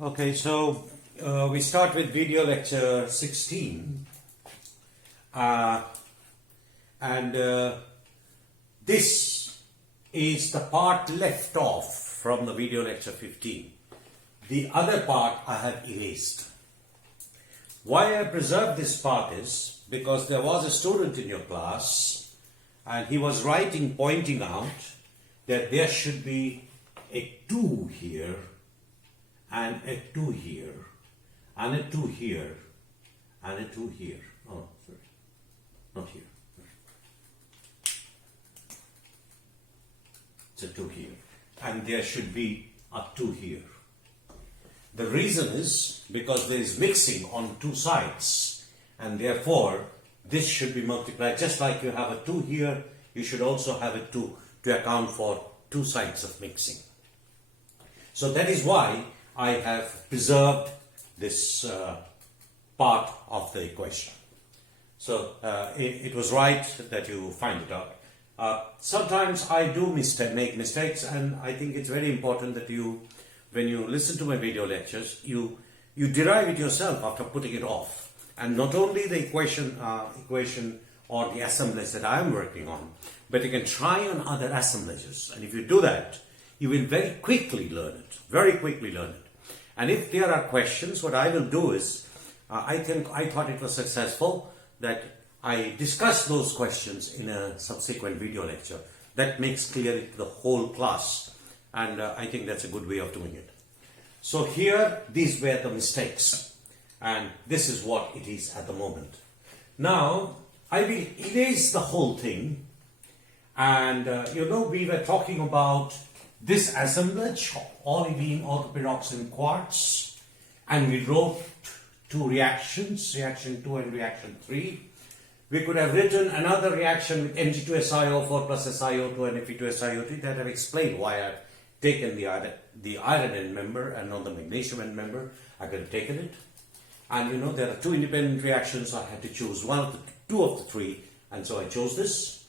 Okay, so we start with video lecture 16 and this is the part left off from the video lecture 15. The other part I have erased. Why I preserved this part is because there was a student in your class and he was writing, pointing out that there should be a 2 here and a 2 here, and a 2 here, and a 2 here. Oh, sorry, not here. It's a 2 here, and there should be a 2 here. The reason is because there is mixing on 2 sides, and therefore this should be multiplied. Just like you have a 2 here, you should also have a 2 to account for 2 sides of mixing. So that is why I have preserved this part of the equation. So it was right that you find it out. Sometimes I do make mistakes, and I think it's very important that you, when you listen to my video lectures, you derive it yourself after putting it off. And not only the equation or the assemblage that I am working on, but you can try on other assemblages. And if you do that, you will very quickly learn it. And if there are questions, what I will do is, I thought it was successful that I discuss those questions in a subsequent video lecture. That makes clear to the whole class, and I think that's a good way of doing it. So here, these were the mistakes, and this is what it is at the moment. Now, I will erase the whole thing, and we were talking about this assemblage, olivine, orthopyroxene, quartz, and we wrote 2 reactions, reaction 2 and reaction 3. We could have written another reaction with Mg2SiO4 plus SiO2 and Fe2SiO3 that I've explained why I've taken the iron end member and not the magnesium end member. I could have taken it. And there are 2 independent reactions, so I had to choose 2 of the 3, and so I chose this.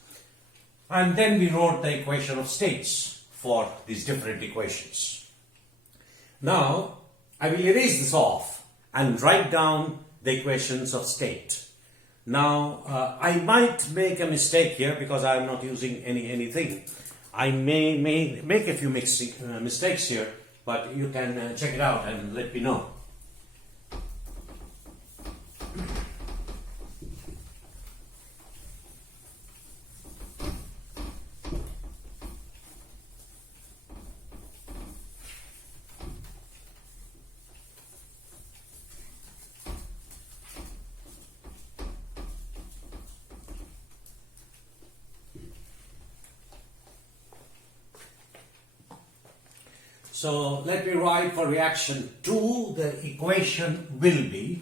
And then we wrote the equation of states for these different equations. Now, I will erase this off and write down the equations of state. Now, I might make a mistake here because I am not using anything. I may make a few mistakes here, but you can check it out and let me know. So let me write for reaction 2, the equation will be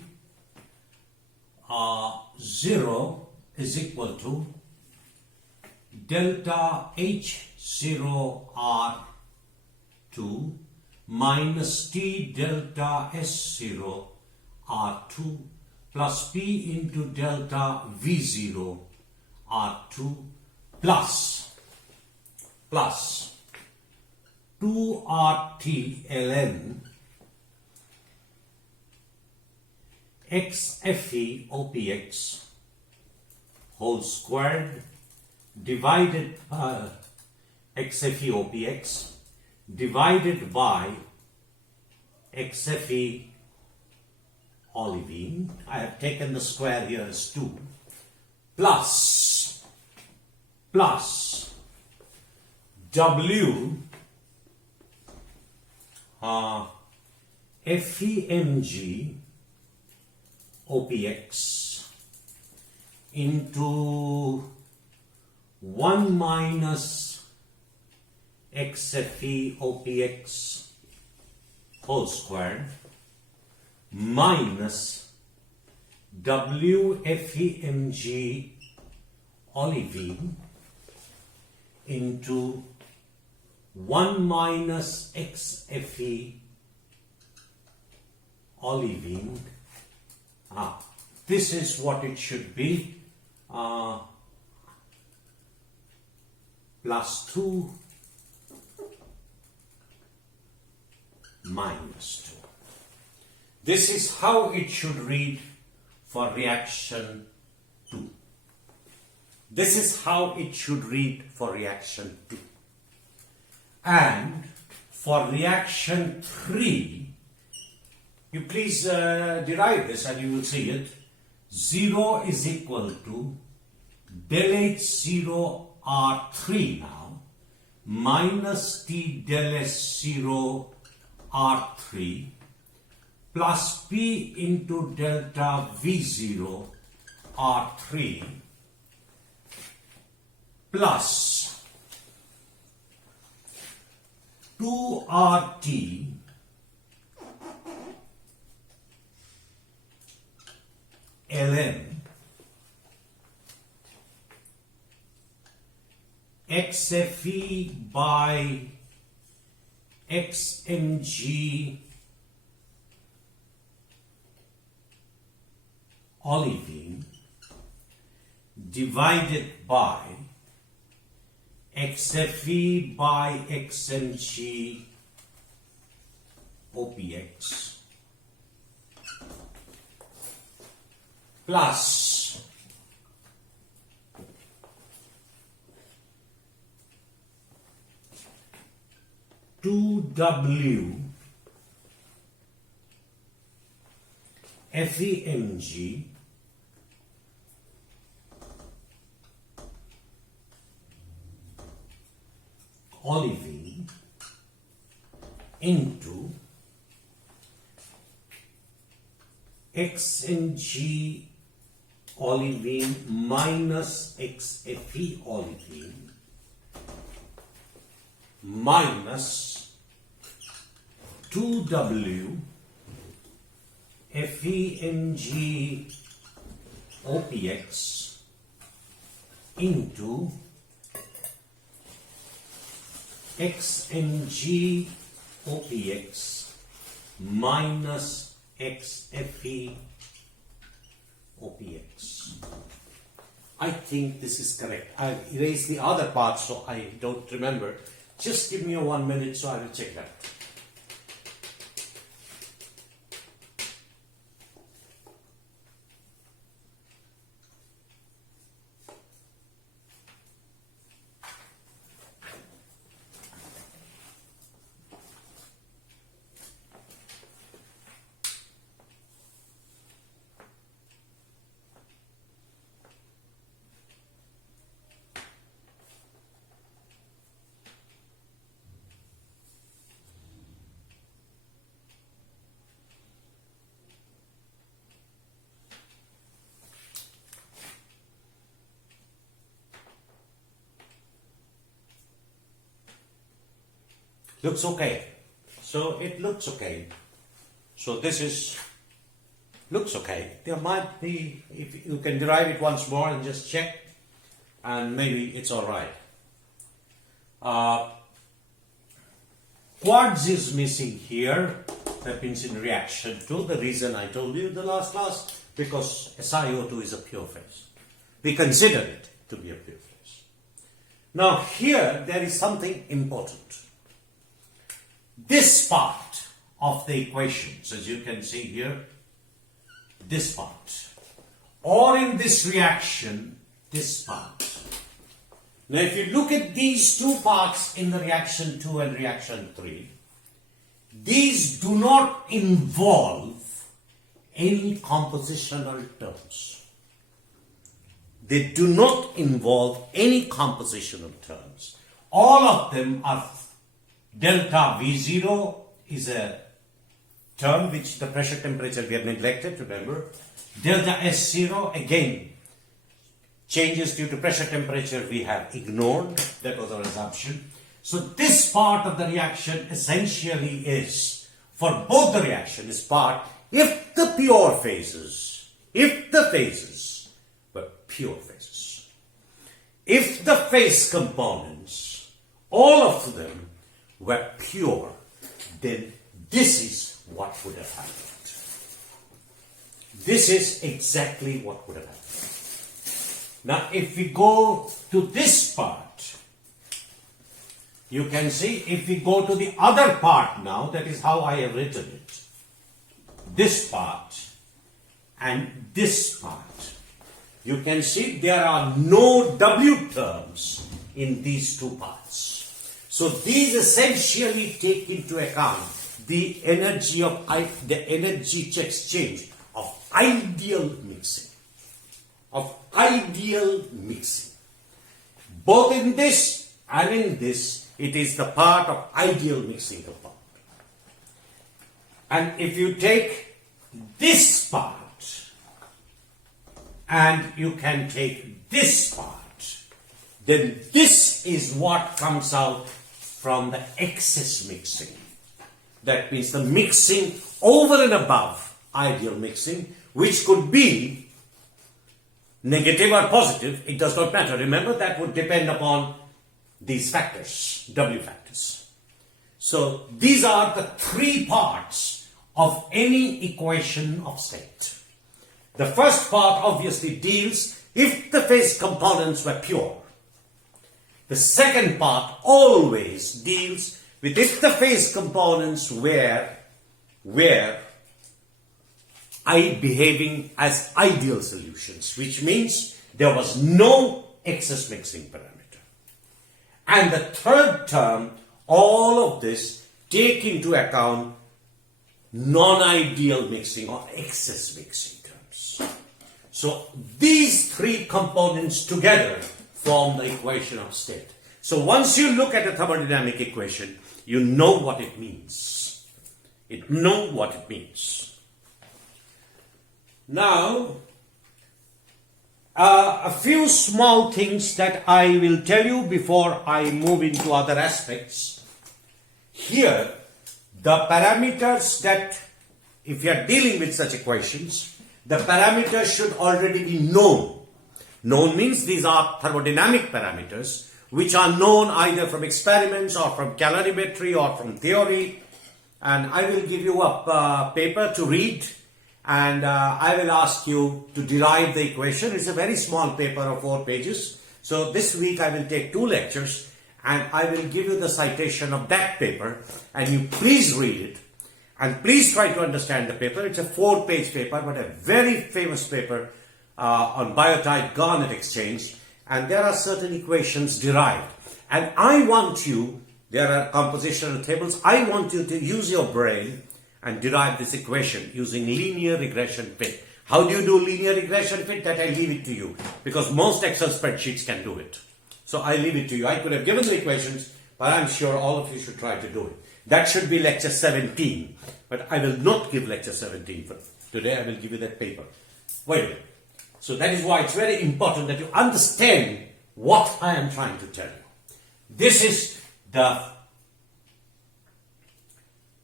0 is equal to delta H0 R2 minus T delta S0 R2 plus P into delta V0 R2 plus 2RT ln XFE OPX whole squared divided XFE OPX divided by XFE olivine. I have taken the square here as 2 plus W FEMG OPX into 1 minus XFE OPX whole squared minus WFEMG olivine into 1 minus XFE olivine. This is what it should be. Plus 2 minus 2. This is how it should read for reaction 2. This is how it should read for reaction 2. And for reaction 3, you please derive this and you will see it. 0 is equal to del H0 R3 now minus T del S0 R3 plus P into delta V0 R3 plus 2RT ln XFE by XMG olivine divided by XFE by XMG OPX plus 2W FEMG olivine into XMG olivine minus XFE olivine minus 2W FEMG OPX into XMG OPX minus XFE OPX. I think this is correct. I'll erase the other part so I don't remember. Just give me 1 minute so I will check that. Looks okay. So it looks okay. So this is looks okay. There might be, if you can derive it once more and just check, and maybe it's all right. Quartz is missing here. That means in reaction 2. The reason I told you in the last class, because SiO2 is a pure phase. We consider it to be a pure phase. Now here there is something important. This part of the equations, as you can see here, this part, or in this reaction, this part. Now if you look at these two parts in the reaction 2 and reaction 3, these do not involve any compositional terms. They do not involve any compositional terms. All of them are delta V0 is a term which the pressure temperature we have neglected, remember. Delta S0 again changes due to pressure temperature we have ignored, that was our assumption. So this part of the reaction essentially is, for both the reaction is part, if the pure phases, if the phases were pure phases, if the phase components, all of them were pure, then this is what would have happened. This is exactly what would have happened. Now, if we go to this part, you can see if we go to the other part now, that is how I have written it. this part and this part. You can see there are no W terms in these two parts. So these essentially take into account the energy exchange of ideal mixing. Both in this and in this, it is the part of ideal mixing compound. And if you take this part and you can take this part, then this is what comes out from the excess mixing. That means the mixing over and above ideal mixing, which could be negative or positive, it does not matter. Remember, that would depend upon these factors, W factors. So these are the three parts of any equation of state. The first part obviously deals if the phase components were pure. The second part always deals with if the phase components were behaving as ideal solutions, which means there was no excess mixing parameter. And the third term, all of this take into account non-ideal mixing or excess mixing terms. So these three components together form the equation of state. So once you look at a thermodynamic equation, you know what it means. Now, a few small things that I will tell you before I move into other aspects. Here, the parameters that, if you are dealing with such equations, the parameters should already be known. Known means these are thermodynamic parameters which are known either from experiments or from calorimetry or from theory. And I will give you a paper to read, and I will ask you to derive the equation. It's a very small paper of 4 pages. So this week I will take 2 lectures and I will give you the citation of that paper, and you please read it and please try to understand the paper. It's a 4-page paper, but a very famous paper on biotite garnet exchange, and there are certain equations derived. And I want you, there are compositional tables, I want you to use your brain and derive this equation using linear regression fit. How do you do linear regression fit? That I leave it to you, because most Excel spreadsheets can do it. So I leave it to you. I could have given the equations, but I'm sure all of you should try to do it. That should be lecture 17, but I will not give lecture 17 for today. I will give you that paper. Wait a minute. So that is why it's very important that you understand what I am trying to tell you. This is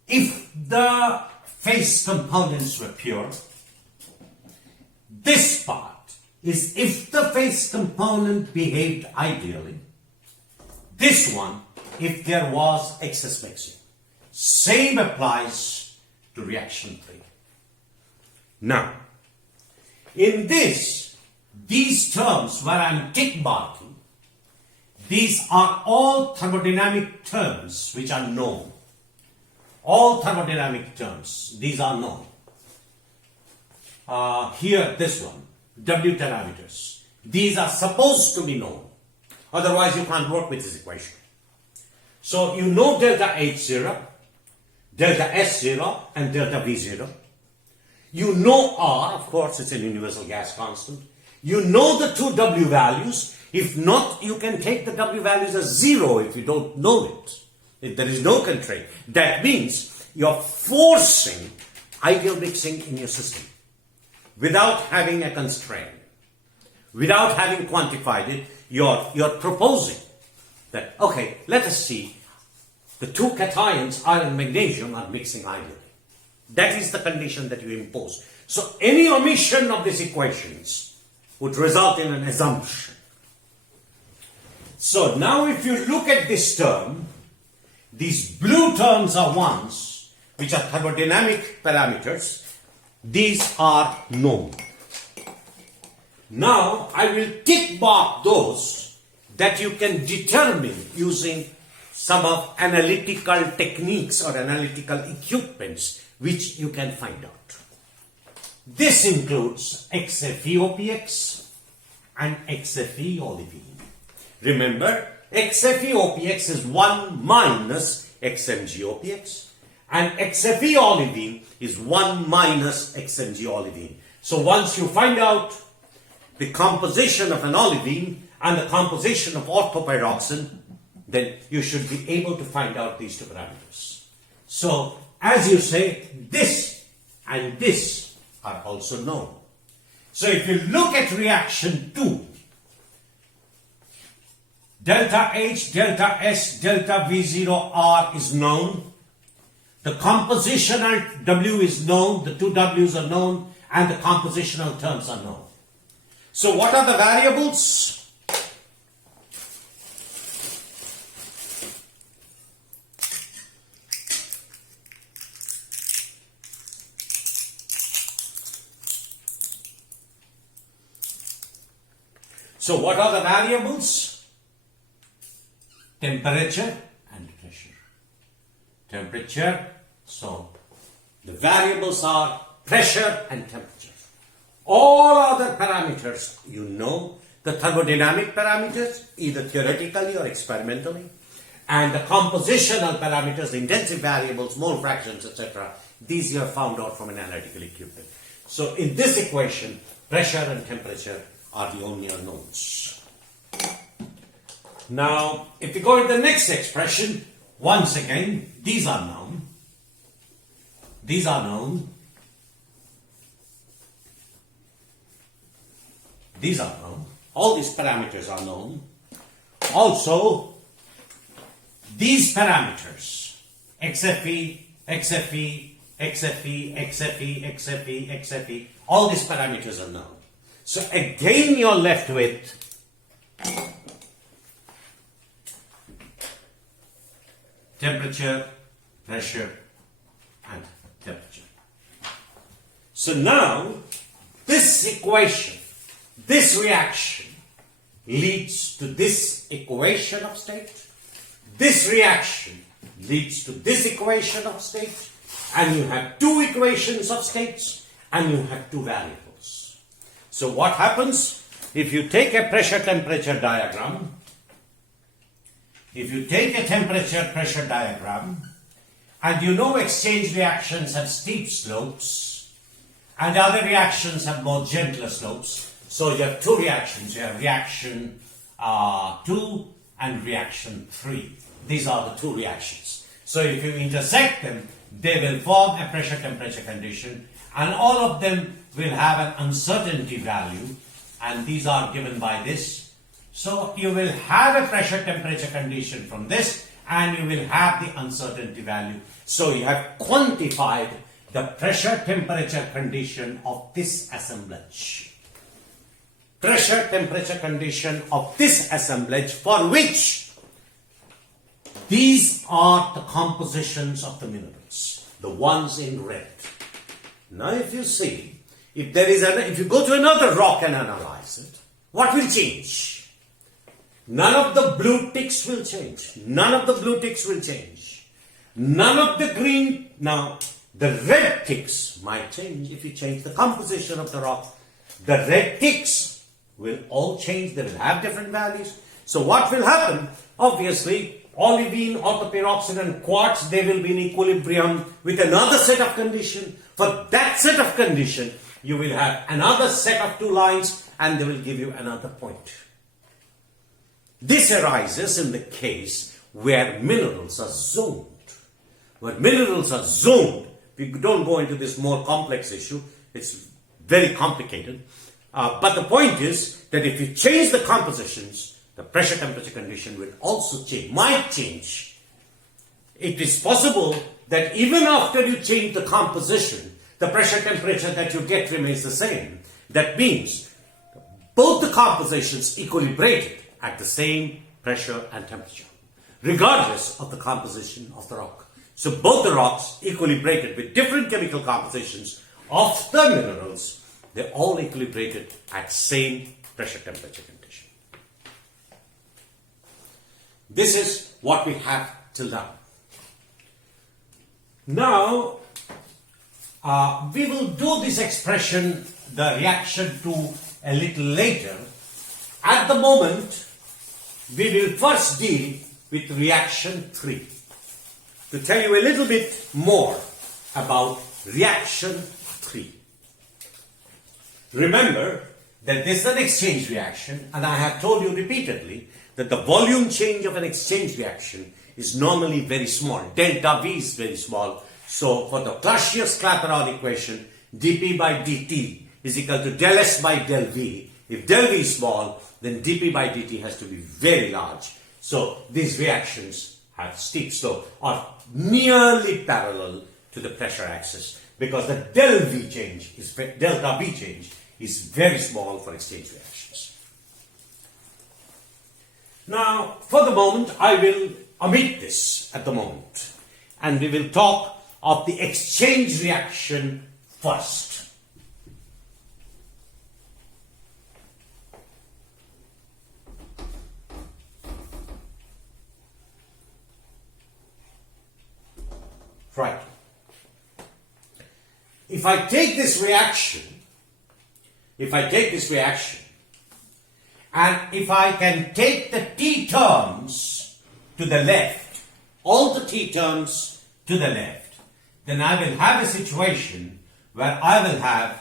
if the phase components were pure. This part is if the phase component behaved ideally. This one, if there was excess mixing. Same applies to reaction 3. Now, in these terms where I am tick marking, these are all thermodynamic terms which are known. All thermodynamic terms, these are known. Here, this one, W parameters. These are supposed to be known. Otherwise, you can't work with this equation. So, you know delta H0, delta S0, and delta V0. You know R, of course, it's an universal gas constant. You know the 2 W values. If not, you can take the W values as 0 if you don't know it. If there is no constraint. That means you're forcing ideal mixing in your system without having a constraint. Without having quantified it, you're proposing that, okay, let us see, the 2 cations, iron and magnesium, are mixing ideally. That is the condition that you impose. So any omission of these equations would result in an assumption. So now if you look at this term, these blue terms are ones which are thermodynamic parameters. These are known. Now I will tick mark those that you can determine using some of analytical techniques or analytical equipments which you can find out. This includes XFeOPX and XFE olivine. Remember, XFeOPX is 1 minus XMGOPX and XFE olivine is 1 minus XMG olivine. So once you find out the composition of an olivine and the composition of orthopyroxene, then you should be able to find out these two parameters. So as you say, this and this are also known. So if you look at reaction 2, delta H, delta S, delta V0R is known. The compositional W is known, the two W's are known, and the compositional terms are known. So what are the variables? So what are the variables? Temperature and pressure. Temperature, so the variables are pressure and temperature. All other parameters, you know, the thermodynamic parameters, either theoretically or experimentally, and the compositional parameters, the intensive variables, mole fractions, etc., these you have found out from an analytical equipment. So in this equation, pressure and temperature are the only unknowns. Now, if we go to the next expression, once again, these are known. These are known. These are known. All these parameters are known. Also, these parameters, XFE, XFE, XFE, XFE, XFE, XFE, all these parameters are known. So again you're left with temperature, pressure, and temperature. So now this equation, this reaction leads to this equation of state. This reaction leads to this equation of state. And you have two equations of states and you have two variables. So what happens if you take a pressure-temperature diagram? If you take a temperature-pressure diagram and you know exchange reactions have steep slopes and other reactions have more gentler slopes, so you have two reactions. You have reaction 2 and reaction 3. These are the two reactions. So if you intersect them, they will form a pressure-temperature condition, and all of them will have an uncertainty value, and these are given by this. So you will have a pressure-temperature condition from this, and you will have the uncertainty value. So you have quantified the pressure-temperature condition of this assemblage. Pressure-temperature condition of this assemblage, for which these are the compositions of the minerals, the ones in red. Now if you see, if you go to another rock and analyze it, what will change? None of the blue ticks will change. None of the blue ticks will change. None of the green, now the red ticks might change if you change the composition of the rock. The red ticks will all change, they will have different values. So what will happen? Obviously, olivine, orthopyroxene and quartz, they will be in equilibrium with another set of condition. For that set of condition, you will have another set of two lines and they will give you another point. This arises in the case where minerals are zoned. When minerals are zoned, we don't go into this more complex issue, it's very complicated. But the point is that if you change the compositions, the pressure temperature condition will also change, might change. It is possible that even after you change the composition, the pressure temperature that you get remains the same. That means both the compositions equilibrated at the same pressure and temperature, regardless of the composition of the rock. So both the rocks equilibrated with different chemical compositions of the minerals, they're all equilibrated at same pressure temperature condition. This is what we have till now. Now, We will do this expression, the reaction 2, a little later. At the moment, we will first deal with reaction 3. To tell you a little bit more about reaction 3. Remember that this is an exchange reaction, and I have told you repeatedly that the volume change of an exchange reaction is normally very small. Delta V is very small. So for the Clausius-Clapeyron equation, dP by dt is equal to del S by del V. If del V is small, then dP by dt has to be very large. So these reactions have steep slope or nearly parallel to the pressure axis, because the delta V change is very small for exchange reactions. Now, for the moment, I will omit this at the moment, and we will talk of the exchange reaction first. Right. If I take this reaction, and if I can take the t terms to the left, all the t terms to the left, then I will have a situation where I will have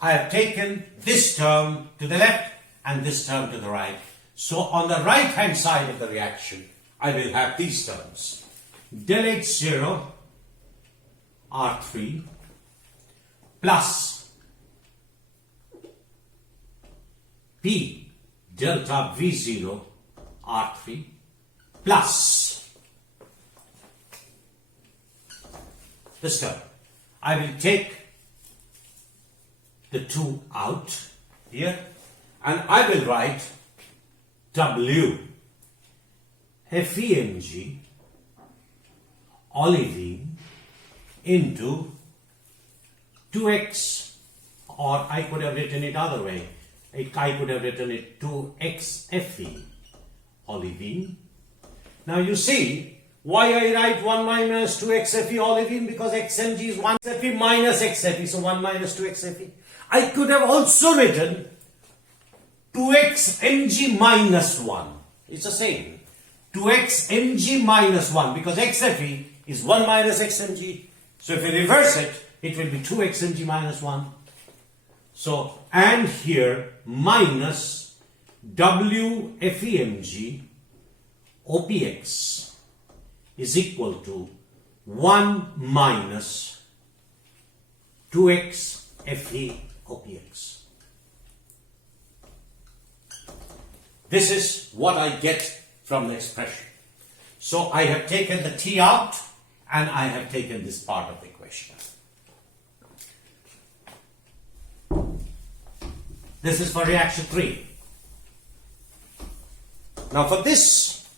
I have taken this term to the left and this term to the right. So on the right hand side of the reaction, I will have these terms. Del H0 R3 plus P delta V0 R3 plus this term. I will take the 2 out here, and I will write W FEMG olivine into 2x, or I could have written it other way. I could have written it 2x Fe olivine. Now you see why I write 1 minus 2x Fe olivine, because xmg is 1 Fe minus x Fe, so 1 minus 2x Fe. I could have also written 2x mg minus 1. It's the same. 2x mg minus 1, because x Fe is 1 minus x mg. So if you reverse it, it will be 2x mg minus 1. So, and here minus W FEMG OPX is equal to 1 minus 2x Fe OPX. This is what I get from the expression. So I have taken the t out and I have taken this part of the equation. This is for reaction 3. Now for this,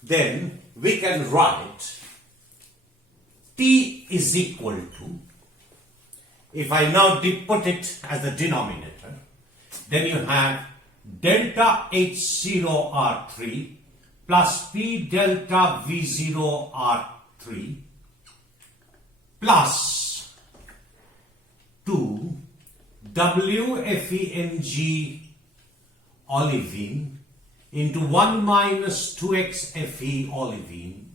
then we can write T is equal to, if I now put it as the denominator, then you have delta H0R3 plus P delta V0R3 plus 2 WFEMG olivine into 1 minus 2x Fe olivine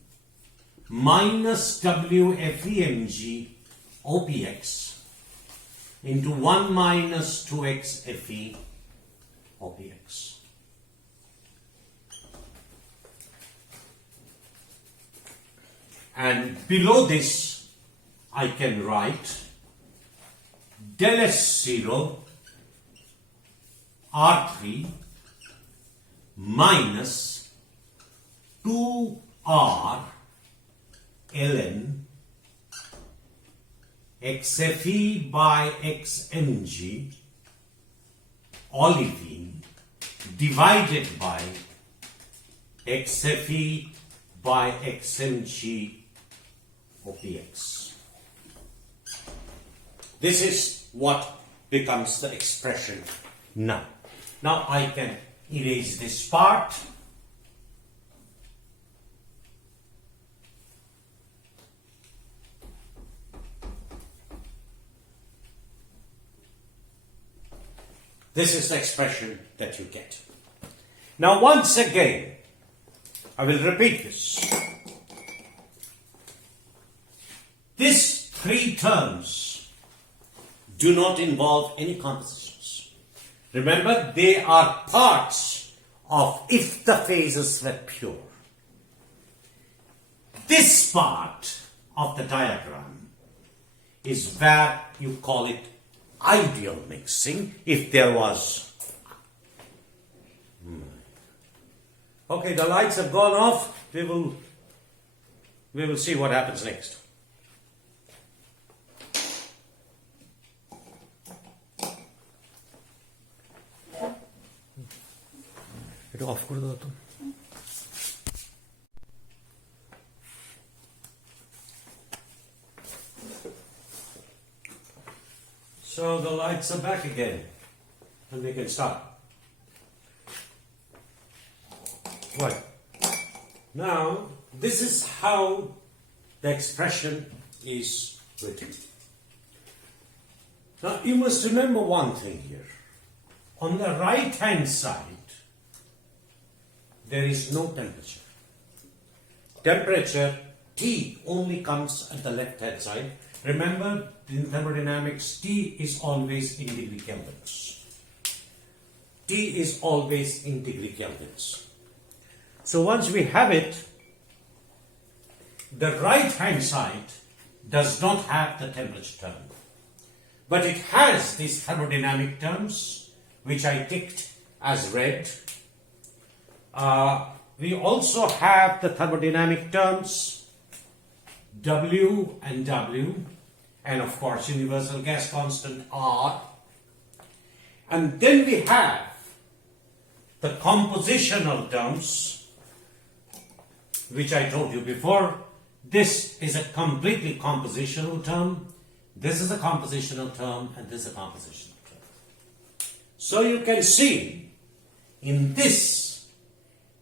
minus WFEMG OPX into 1 minus 2x Fe OPX. And below this, I can write del S0 R3 minus 2R ln XFE by XMG olivine divided by XFE by XMG OPX. This is what becomes the expression now. Now I can erase this part. This is the expression that you get. Now once again, I will repeat this. These three terms do not involve any compositions. Remember, they are parts of if the phases were pure. This part of the diagram is where you call it ideal mixing, if there was. Okay, the lights have gone off. We will see what happens next. এটা of করে দাও তো। So the lights are back again, and we can start. Right. Now, this is how the expression is written. Now, you must remember one thing here. On the right-hand side, there is no temperature. Temperature, T, only comes at the left-hand side. Remember, in thermodynamics, T is always in degree kelvins. T is always in degree kelvins. So once we have it, the right-hand side does not have the temperature term. But it has these thermodynamic terms, which I ticked as red. We also have the thermodynamic terms W and W, and of course universal gas constant R. And then we have the compositional terms, which I told you before. This is a completely compositional term, this is a compositional term, and this is a compositional term. So you can see in this,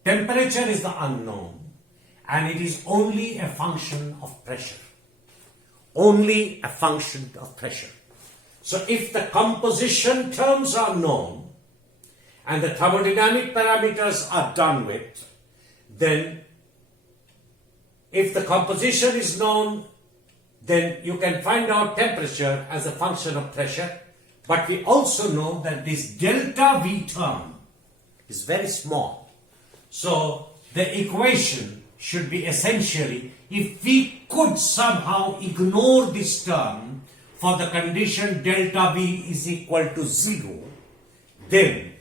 temperature is the unknown, and it is only a function of pressure. Only a function of pressure. So if the composition terms are known and the thermodynamic parameters are done with, then if the composition is known, then you can find out temperature as a function of pressure. But we also know that this delta V term is very small. So the equation should be essentially, if we could somehow ignore this term for the condition delta V is equal to 0, then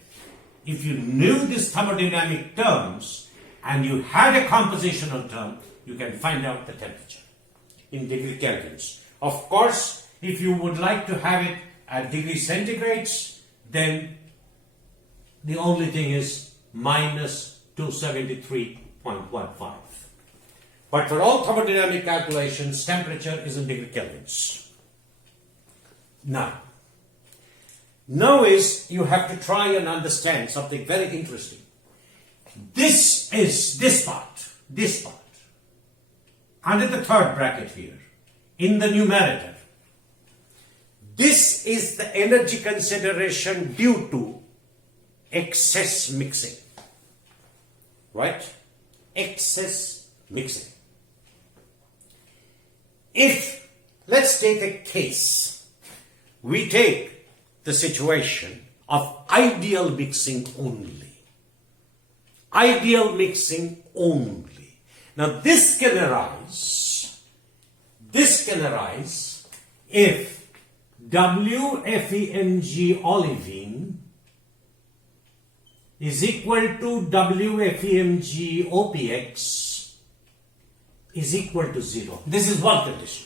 if you knew these thermodynamic terms and you had a compositional term, you can find out the temperature in degree kelvins. Of course, if you would like to have it at degree centigrades, then the only thing is minus 273.15. But for all thermodynamic calculations, temperature is in degree kelvins. Now is you have to try and understand something very interesting. This is this part. Under the third bracket here, in the numerator. This is the energy consideration due to excess mixing. Right? Excess mixing. If, let's take a case, we take the situation of ideal mixing only. Ideal mixing only. Now this can arise if WFEMG olivine is equal to WFEMG OPX is equal to 0. This is one condition.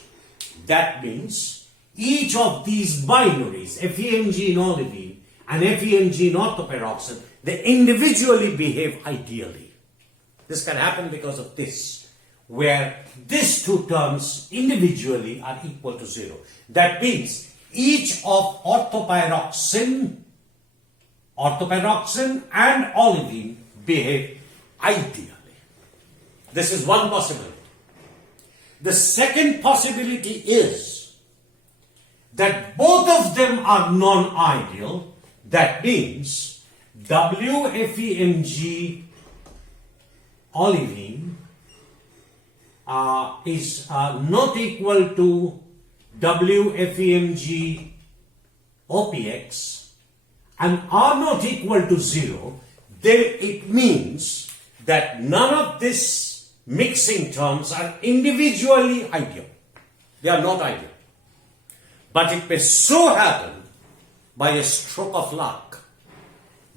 That means each of these binaries, FeMg in olivine and FeMg in orthopyroxene, they individually behave ideally. This can happen because of this, where these two terms individually are equal to 0. That means each of orthopyroxene and olivine behave ideally. This is one possibility. The second possibility is that both of them are non-ideal. That means WFeMg olivine is not equal to WFeMg OPX and are not equal to 0, then it means that none of these mixing terms are individually ideal. They are not ideal. But it may so happen, by a stroke of luck,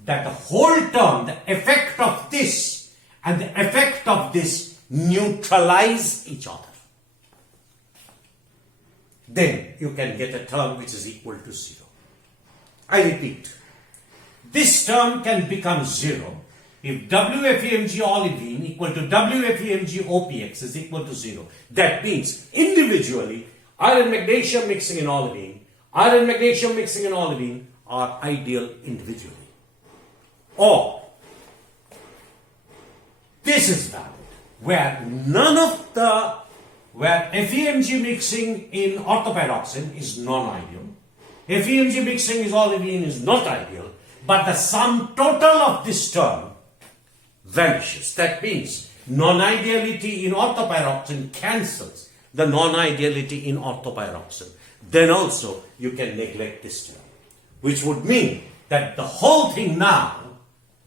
that the whole term, the effect of this and the effect of this neutralize each other. Then you can get a term which is equal to 0. I repeat, this term can become 0 if WFeMg olivine equal to WFeMg OPX is equal to 0. That means individually, iron magnesium mixing in olivine, iron magnesium mixing in olivine are ideal individually. Or this is valid, where FeMg mixing in orthopyroxene is non-ideal, FeMg mixing in olivine is not ideal, but the sum total of this term vanishes. That means non-ideality in orthopyroxene cancels the non-ideality in orthopyroxene. Then also you can neglect this term, which would mean that the whole thing now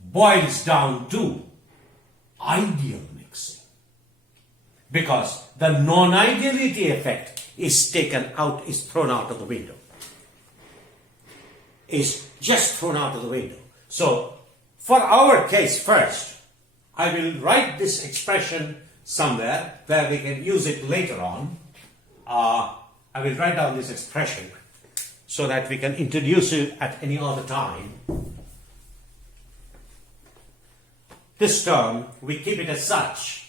boils down to ideal mixing, because the non-ideality effect is taken out, is thrown out of the window, is just thrown out of the window. So for our case first, I will write this expression somewhere where we can use it later on. I will write down this expression so that we can introduce it at any other time. This term, we keep it as such.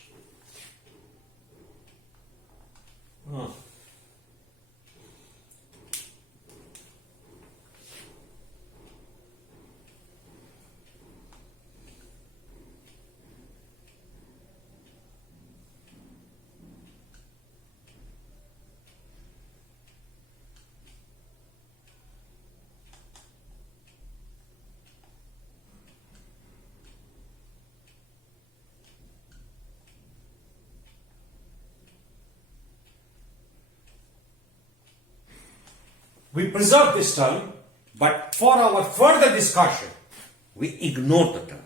We preserve this term, but for our further discussion, we ignore the term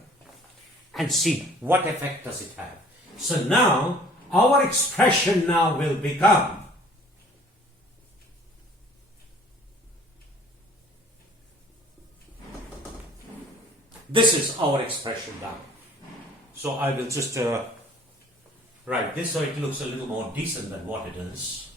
and see what effect does it have. So now, our expression now will become this is our expression now. So I will just write this so it looks a little more decent than what it is.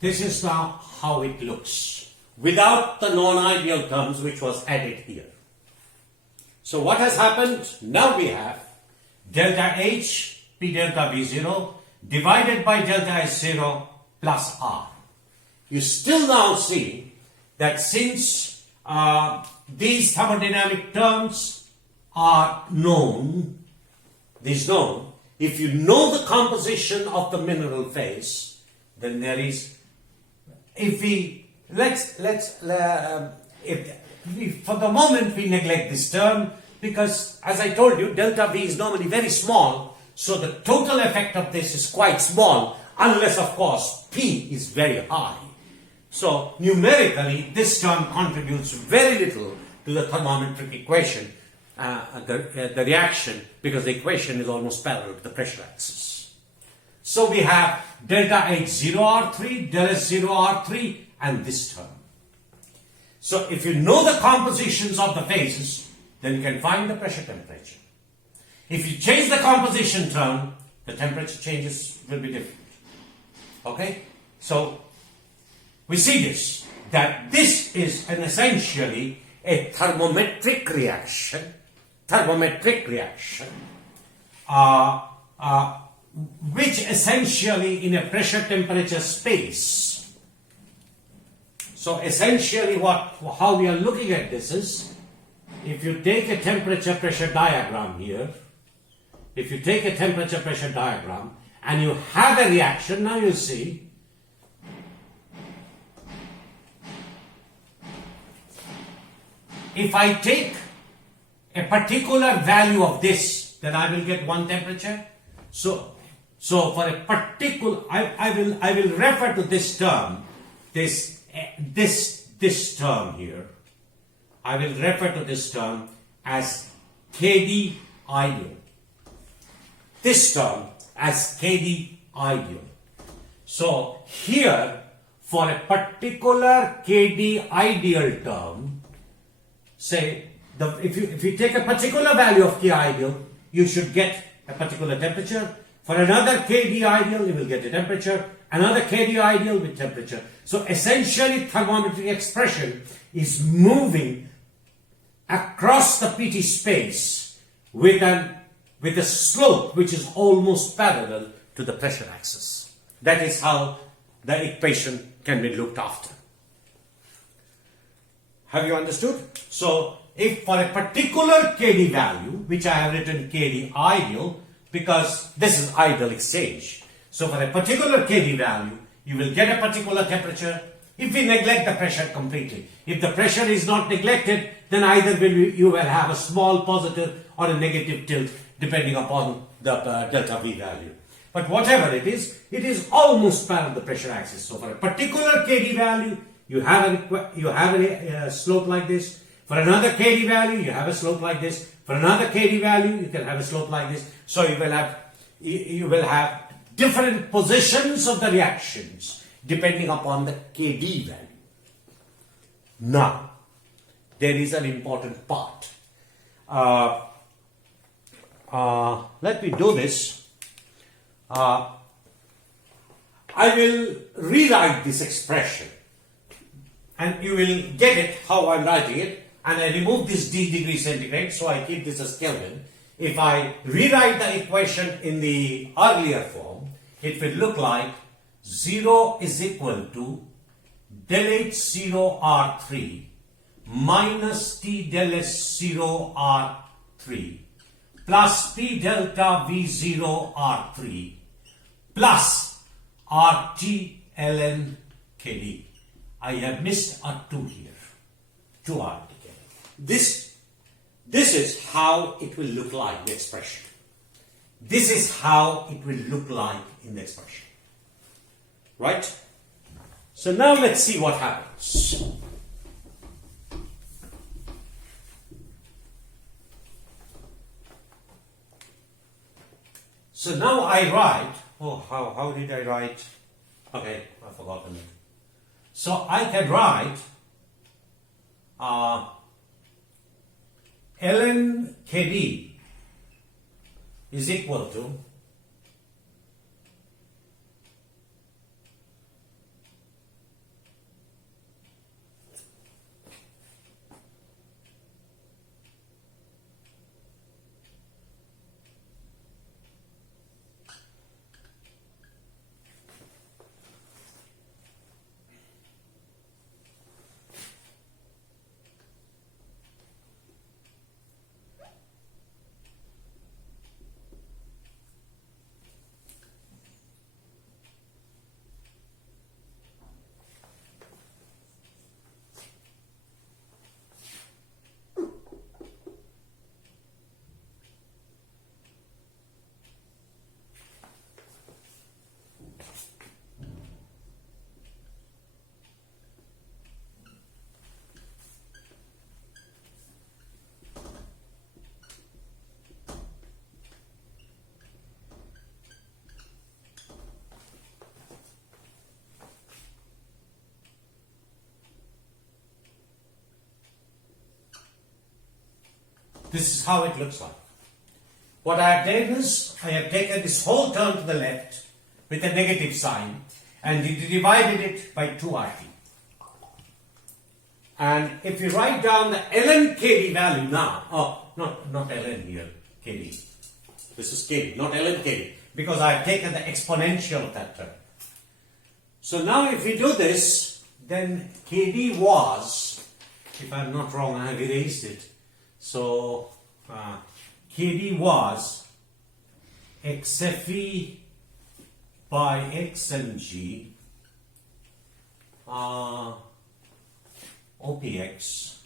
This is now how it looks, without the non-ideal terms which was added here. So what has happened? Now we have delta H P delta V0 divided by delta S0 plus R. You still now see that since these thermodynamic terms are known, if you know the composition of the mineral phase, then there is, if for the moment we neglect this term, because as I told you, delta V is normally very small, so the total effect of this is quite small, unless of course P is very high. So numerically, this term contributes very little to the thermometric equation, the reaction, because the equation is almost parallel to the pressure axis. So we have delta H0R3, del S0R3, and this term. So if you know the compositions of the phases, then you can find the pressure temperature. If you change the composition term, the temperature changes will be different. Okay? So we see this, that this is an essentially a thermometric reaction, which essentially in a pressure temperature space. So essentially how we are looking at this is, if you take a temperature pressure diagram here, if you take a temperature pressure diagram and you have a reaction, now you see, if I take a particular value of this, then I will get one temperature. So for a particular, I will refer to this term, this term here. I will refer to this term as KD ideal. This term as KD ideal. So here, for a particular KD ideal term, say, if you take a particular value of K ideal, you should get a particular temperature. For another KD ideal, you will get a temperature. Another KD ideal with temperature. So essentially, thermometric expression is moving across the PT space with a slope which is almost parallel to the pressure axis. That is how the equation can be looked after. Have you understood? So, if for a particular KD value, which I have written KD ideal, because this is ideal exchange. So, for a particular KD value, you will get a particular temperature if we neglect the pressure completely. If the pressure is not neglected, then either you will have a small positive or a negative tilt depending upon the delta V value. But whatever it is almost parallel to the pressure axis. So, for a particular KD value, you have a slope like this. For another KD value, you have a slope like this. For another KD value, you can have a slope like this. So you will have different positions of the reactions depending upon the KD value. Now, there is an important part. Let me do this. I will rewrite this expression, and you will get it how I'm writing it. And I remove this d degree centigrade, so I keep this as Kelvin. If I rewrite the equation in the earlier form, it will look like 0 is equal to del H0 R3 minus T del S0 R3 plus P delta V0 R3 plus RT ln KD. I have missed a 2 here. 2 RT. This is how it will look like, the expression. This is how it will look like in the expression. Right? So now let's see what happens. So now I write, how did I write? Okay, I've forgotten it. So I can write ln KD is equal to This is how it looks like. What I have done is, I have taken this whole term to the left with a negative sign and divided it by 2RT. And if you write down the ln kd value now, not ln here, kd. This is kd, not ln kd, because I have taken the exponential of that term. So now if we do this, then kd was, if I'm not wrong, I have erased it. So kd was xfe by xmg OPX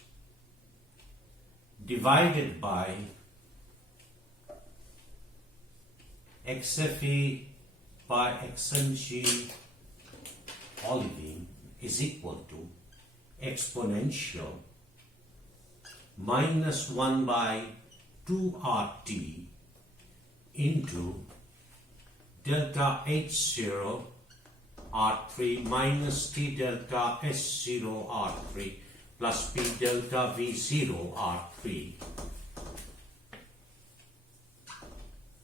divided by xfe by xmg olivine is equal to exponential minus 1 by 2RT into delta H0 R3 minus T delta S0 R3 plus P delta V0 R3.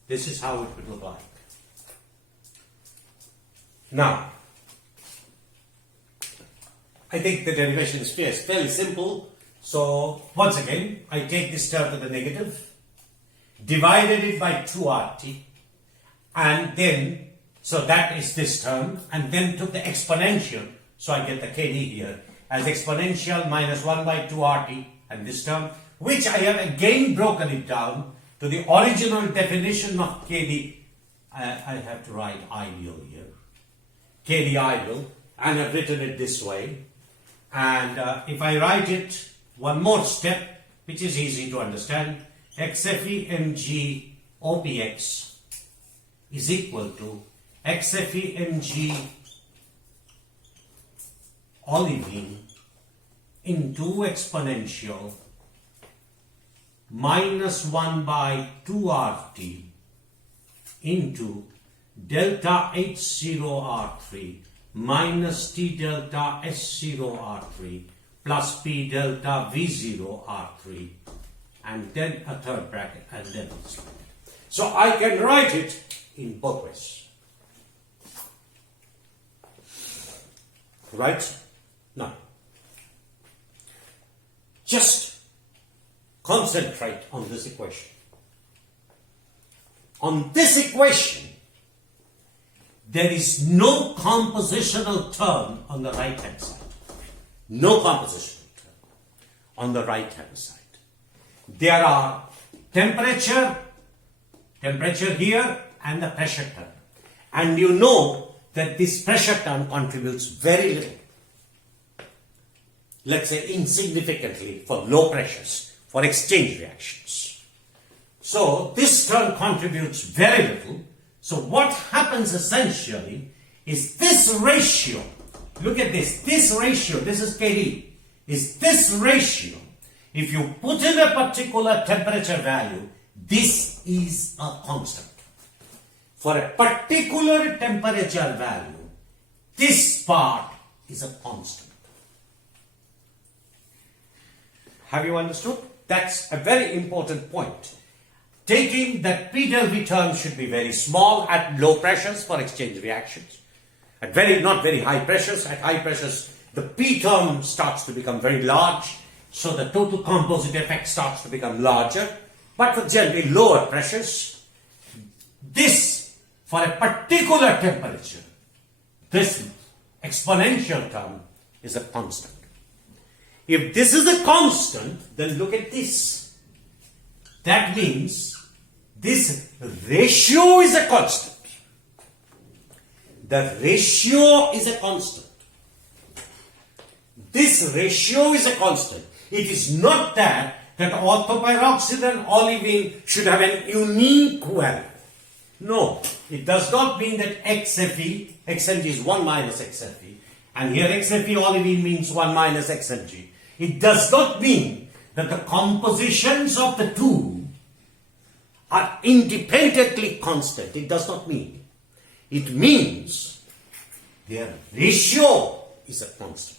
This is how it would look like. Now, I think the derivation is fairly simple. So, once again, I take this term to the negative, divided it by 2RT, and then, so that is this term, and then took the exponential, so I get the kd here, as exponential minus 1 by 2RT, and this term, which I have again broken it down to the original definition of kd. I have to write ideal here, kd ideal, and I've written it this way. And if I write it one more step, which is easy to understand, xfe mg OPX is equal to xfe mg olivine into exponential minus 1 by 2RT into delta H0 R3 minus T delta S0 R3 plus P delta V0 R3, and then a third bracket, and then this bracket. So I can write it in both ways. Right? Now, just concentrate on this equation. On this equation, there is no compositional term on the right hand side. No compositional term on the right hand side. There are temperature here, and the pressure term. And you know that this pressure term contributes very little. Let's say insignificantly for low pressures, for exchange reactions. So this term contributes very little. So what happens essentially is this ratio, look at this ratio, this is Kd, is this ratio, if you put in a particular temperature value, this is a constant. For a particular temperature value, this part is a constant. Have you understood? That's a very important point. Taking that P del V term should be very small at low pressures for exchange reactions. At not very high pressures. At high pressures, the P term starts to become very large, so the total composite effect starts to become larger. But for generally lower pressures, this, for a particular temperature, this exponential term is a constant. If this is a constant, then look at this. That means this ratio is a constant. The ratio is a constant. This ratio is a constant. It is not that orthopyroxene and olivine should have an unique value. No, it does not mean that XFE, XMG is 1 minus XFE, and here XFE olivine means 1 minus XMG. It does not mean that the compositions of the two are independently constant. It does not mean. It means their ratio is a constant.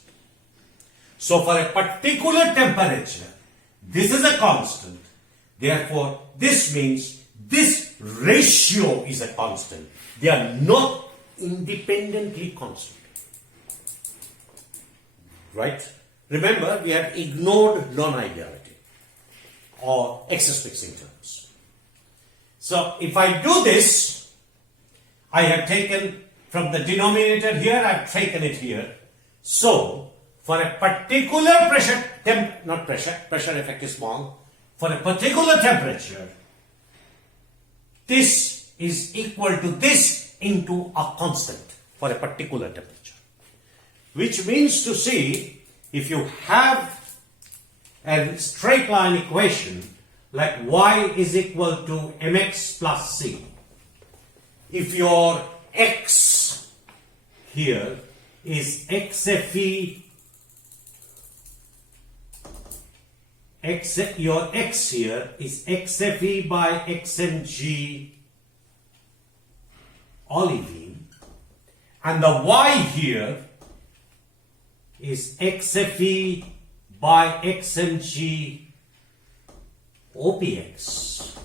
So for a particular temperature, this is a constant. Therefore, this means this ratio is a constant. They are not independently constant. Right? Remember, we have ignored non-ideality or excess mixing terms. So, if I do this, I have taken from the denominator here, I have taken it here. So, for a particular pressure, pressure effect is small. For a particular temperature, this is equal to this into a constant for a particular temperature. Which means to see, if you have a straight line equation like y is equal to mx plus c, if your x here is xfe, your x here is xfe by xmg olivine, and the y here is xfe by xmg opx,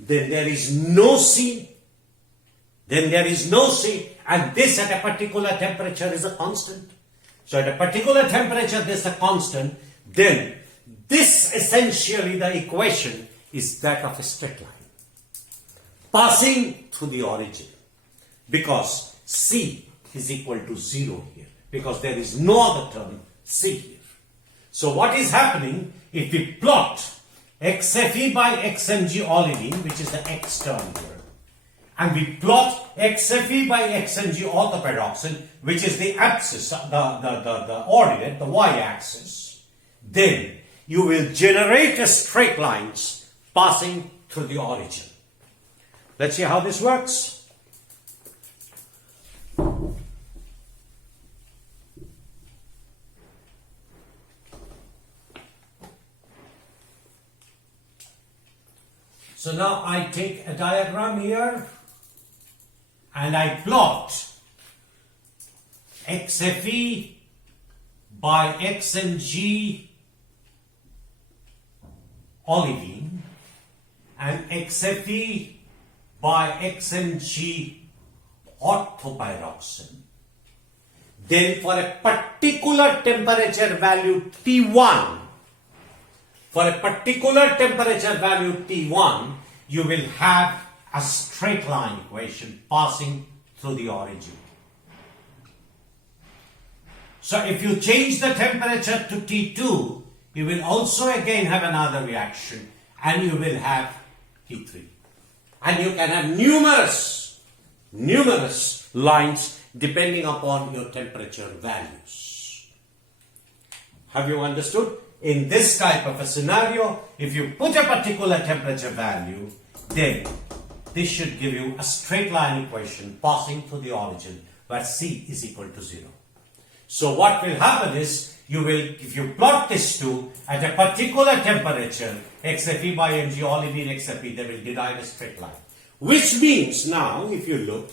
then there is no c, and this at a particular temperature is a constant. So at a particular temperature this is a constant, then this essentially the equation is that of a straight line passing through the origin, because c is equal to 0 here, because there is no other term c here. So what is happening, if we plot xfe by xmg olivine, which is the x term here, and we plot xfe by xmg orthopyroxene, which is the axis, the ordinate, the y-axis, then you will generate a straight lines passing through the origin. Let's see how this works. So now I take a diagram here and I plot xfe by xmg olivine and xfe by xmg orthopyroxene. Then for a particular temperature value T1, you will have a straight line equation passing through the origin. So if you change the temperature to T2, you will also again have another reaction, and you will have T3. And you can have numerous lines depending upon your temperature values. Have you understood? In this type of a scenario, if you put a particular temperature value, then this should give you a straight line equation passing through the origin where C is equal to 0. So what will happen is, if you plot this two at a particular temperature, xfe by mg olivine xfe, they will derive a straight line. Which means now, if you look,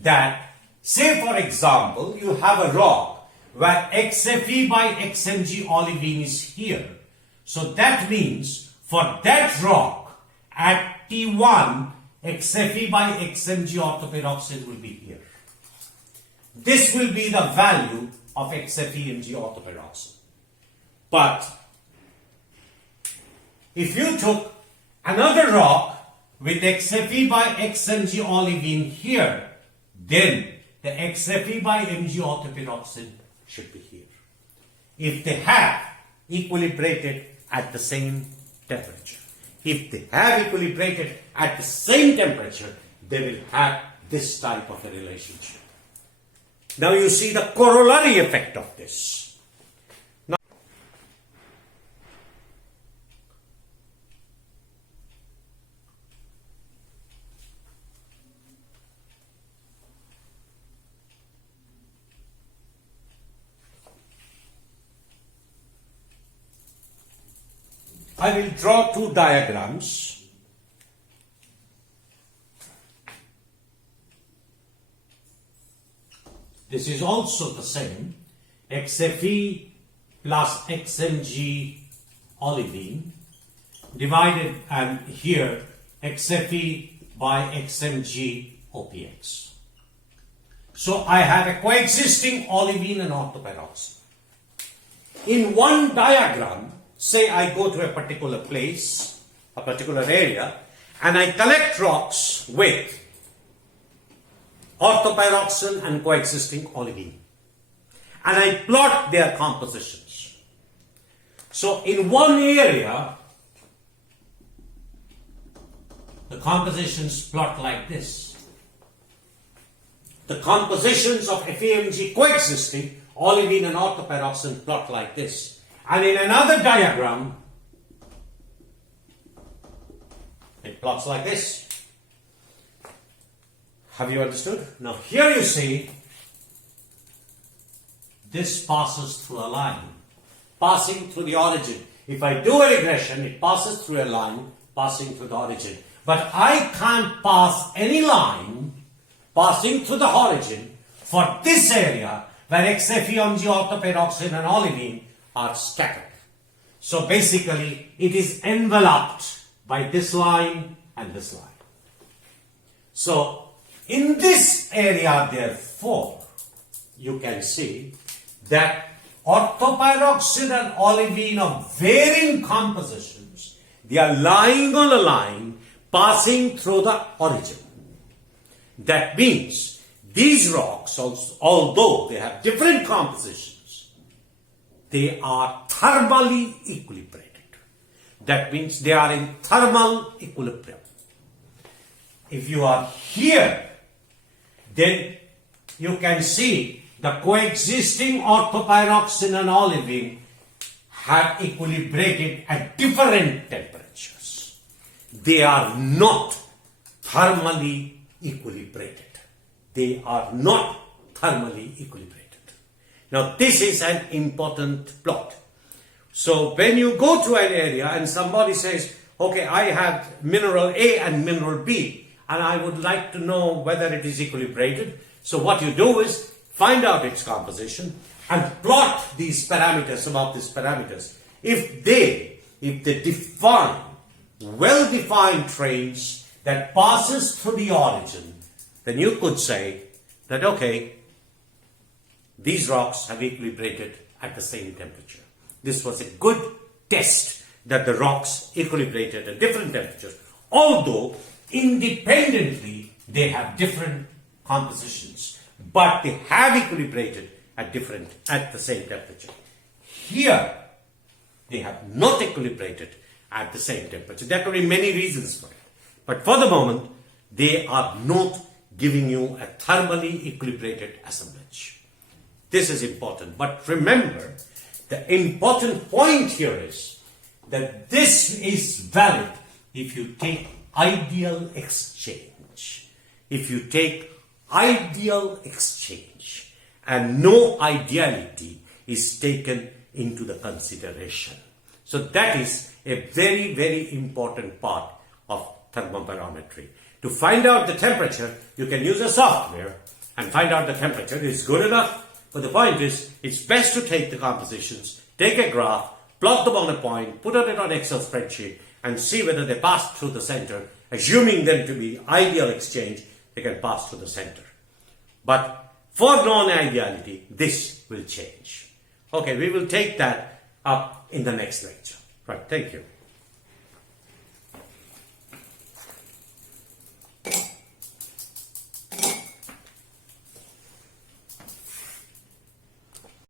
that say for example, you have a rock where xfe by xmg olivine is here. So that means for that rock at T1, xfe by xmg orthopyroxene will be here. This will be the value of xfe mg orthopyroxene. But if you took another rock with xfe by xmg olivine here, then the xfe by mg orthopyroxene should be here. If they have equilibrated at the same temperature. If they have equilibrated at the same temperature, they will have this type of a relationship. Now you see the corollary effect of this. Now, I will draw two diagrams. This is also the same, xfe plus xmg olivine. divided and here XFE by XMG OPX. So I have a coexisting olivine and orthoperoxide. In one diagram, say I go to a particular place, a particular area, and I collect rocks with orthopyroxene and coexisting olivine, and I plot their compositions. So in one area, the compositions plot like this. The compositions of FAMG coexisting, olivine and orthopyroxene, plot like this. And in another diagram, it plots like this. Have you understood? Now here you see, this passes through a line, passing through the origin. If I do a regression, it passes through a line, passing through the origin. But I can't pass any line passing through the origin for this area where XFEMG, orthopyroxene and olivine are scattered. So basically, it is enveloped by this line and this line. So in this area, therefore, you can see that orthopyroxene and olivine of varying compositions, they are lying on a line passing through the origin. That means these rocks, although they have different compositions, they are thermally equilibrated. That means they are in thermal equilibrium. If you are here, then you can see the coexisting orthopyroxene and olivine have equilibrated at different temperatures. They are not thermally equilibrated. They are not thermally equilibrated. Now this is an important plot. So when you go to an area and somebody says, okay, I have mineral A and mineral B, and I would like to know whether it is equilibrated. So what you do is find out its composition and plot these parameters, some of these parameters. If they define well-defined trains that passes through the origin, then you could say that, okay, these rocks have equilibrated at the same temperature. This was a good test that the rocks equilibrated at different temperatures, although independently they have different compositions, but they have equilibrated at the same temperature. Here, they have not equilibrated at the same temperature. There could be many reasons for it. But for the moment, they are not giving you a thermally equilibrated assemblage. This is important. But remember, the important point here is that this is valid if you take ideal exchange. If you take ideal exchange and no ideality is taken into the consideration. So that is a very, very important part of thermopyrometry. To find out the temperature, you can use a software and find out the temperature. It's good enough. But the point is, it's best to take the compositions, take a graph, plot them on a point, put it on Excel spreadsheet, and see whether they pass through the center. Assuming them to be ideal exchange, they can pass through the center. But for non-ideality, this will change. Okay, we will take that up in the next lecture. Right, thank you.